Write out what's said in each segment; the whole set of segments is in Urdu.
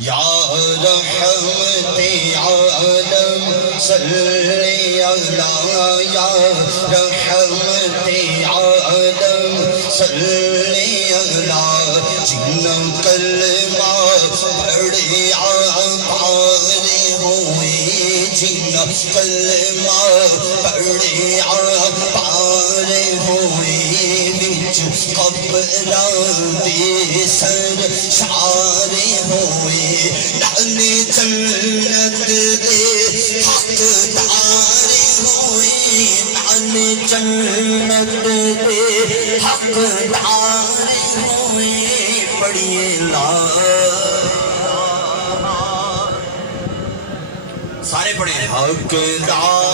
یا رحمت عالم صلی علی یا رحمت عالم صلی علی جنہ کلمہ پڑھے عبار ہوئے جنہ کلمہ پڑھے عبار ہوئے قبران دے سر شار ہوئے نال جنت دے حقدار ہوئے نال جنت دے حقدار ہوئے پڑھیے لا سارے پڑھیں حق لا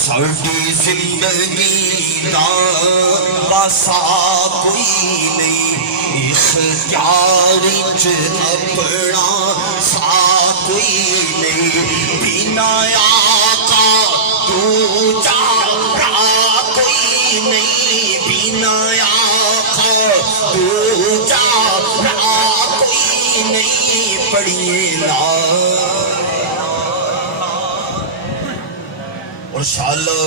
ساڑی زندگی دا واسا کوئی نہیں اختیار وچ اپنا سا کوئی نہیں بنا آقا دوجا را کوئی نہیں بنا آقا دوجا را کوئی نہیں پڑھیے لا اور شاء اللہ